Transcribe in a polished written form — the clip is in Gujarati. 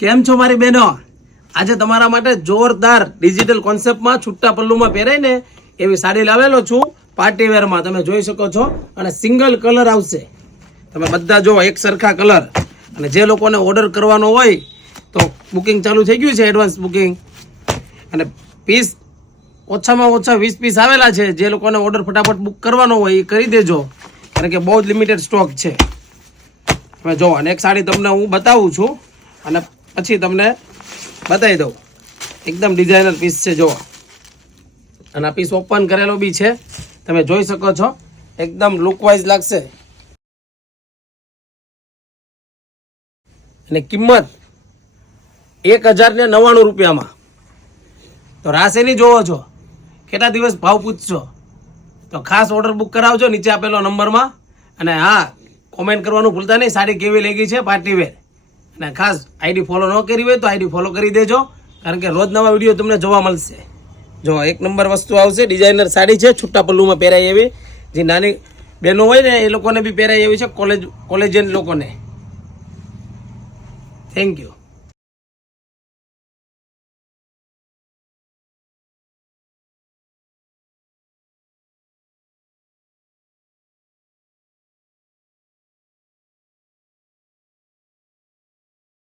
કેમ છો મારી બહેનો? આજે તમારા માટે જોરદાર ડિજિટલ કોન્સેપ્ટમાં છૂટા પલ્લુમાં પહેરાય ને એવી સાડી લાવેલો છું પાર્ટી વેરમાં. તમે જોઈ શકો છો અને સિંગલ કલર આવશે. તમે બધા જો એક સરખા કલર. અને જે લોકોને ઓર્ડર કરવાનો હોય તો બુકિંગ ચાલુ થઈ ગયું છે, એડવાન્સ બુકિંગ. અને પીસ ઓછામાં ઓછા 20 પીસ આવેલા છે. જે લોકોને ઓર્ડર ફટાફટ બુક કરવાનો હોય એ કરી દેજો, કારણ કે બહુ જ લિમિટેડ સ્ટોક છે. તમે જો અને એક સાડી તમને હું બતાવું છું અને પછી તમને બતાવી દઉં. એકદમ ડિઝાઇનર પીસ છે જો, અને આ પીસ ઓપન કરેલો બી છે. તમે જોઈ શકો છો એકદમ લુકવાઇઝ લાગશે. અને કિંમત 1099 રૂપિયામાં. તો રાસ એની જોવો છો, કેટલા દિવસ ભાવ પૂછશો? તો ખાસ ઓર્ડર બુક કરાવજો નીચે આપેલો નંબરમાં. અને હા, કોમેન્ટ કરવાનું ભૂલતા નહીં સાડી કેવી લાગી છે પાર્ટી વેર. અને ખાસ આઈડી ફોલો ન કરી હોય તો આઈડી ફોલો કરી દેજો, કારણ કે રોજ નવા વિડીયો તમને જોવા મળશે. જો એક નંબર વસ્તુ આવશે, ડિઝાઇનર સાડી છે, છૂટા પલ્લુમાં પહેરાય એવી. જે નાની બહેનો હોય ને એ લોકોને બી પહેરાય એવી છે, કોલેજિયન લોકોને. Thank you.